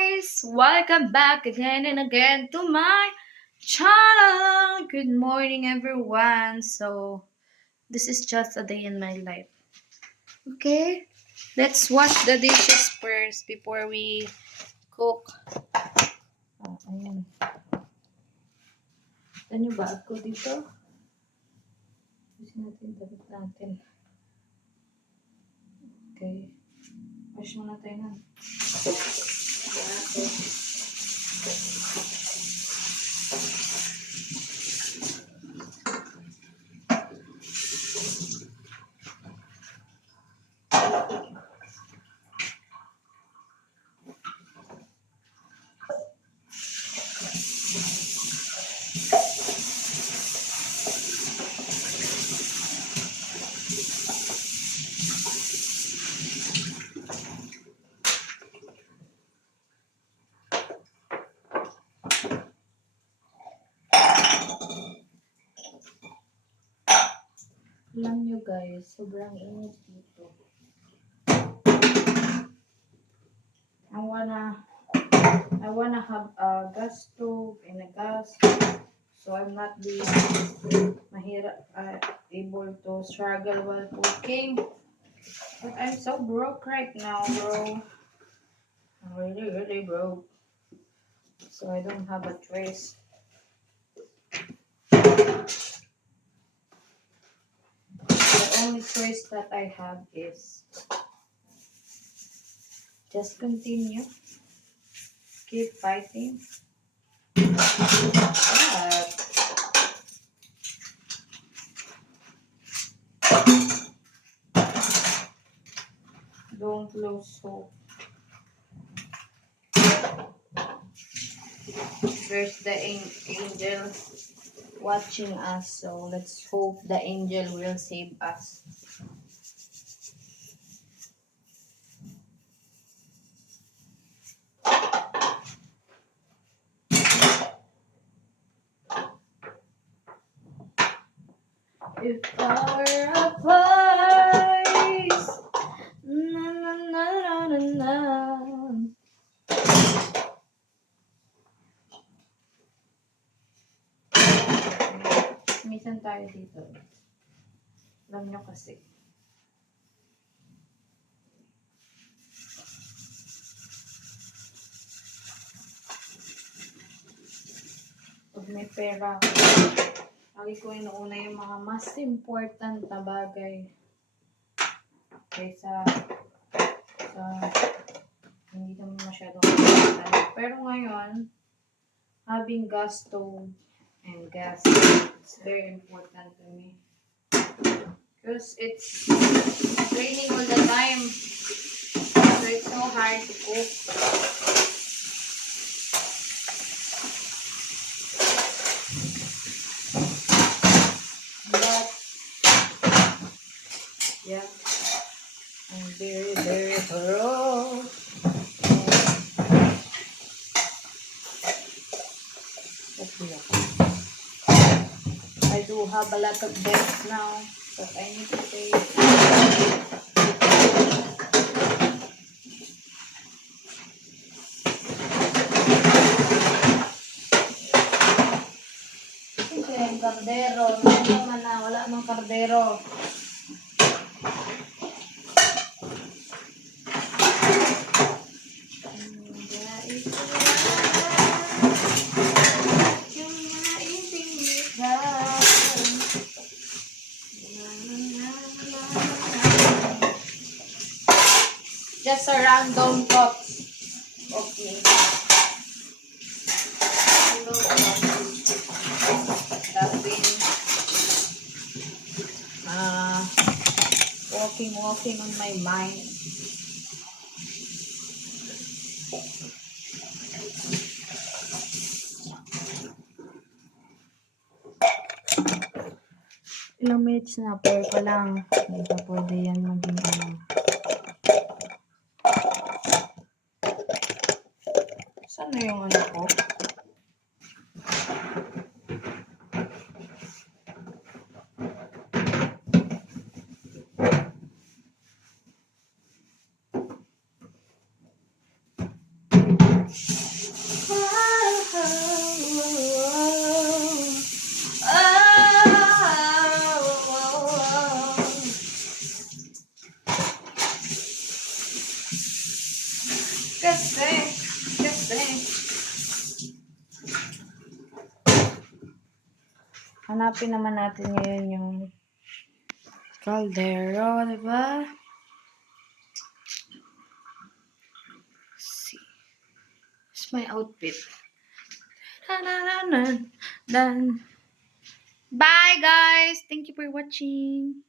guys! Welcome back again and again to my channel! Good morning everyone! So, this is just a day in my life. Okay? Let's wash the dishes first before we cook. Ah, ayan. Ito yung bag ko dito. Kasi natin, dapat natin. Okay. Wash muna tayo na. Obrigada. Alam nyo guys, sobrang init dito. I wanna, I wanna have a gas stove and a gas, so I'm not be mahirap, uh, able to struggle while cooking. But I'm so broke right now, bro. I'm really, really broke. So I don't have a choice. The only choice that I have is just continue, keep fighting. But don't lose hope. There's the angel watching us, so let's hope the angel will save us. If I were a Minsan tayo dito. Alam nyo kasi. Pag may pera ako, lagi ko inuuna yung mga mas important na bagay kaysa sa hindi naman masyadong important. Pero ngayon, having gas stove and gas is very important to me. Because it's raining all the time. So it's so hard to cook. But, yeah, I'm very, very thorough. Do have a lot of debts now, but I need to pay. Kasi yung kardero, ano naman na, wala mang kardero. Yung naiintindihan. Just a random thought. Okay. Been uh, walking, walking on my mind. Ilang minutes na, pero pa lang. Hindi pa pwede yan maging ano. Na yung ano ko? Hanapin naman natin ngayon yung caldero, di ba? see. It's my outfit. Da-da-da-da. Done. Bye, guys. Thank you for watching.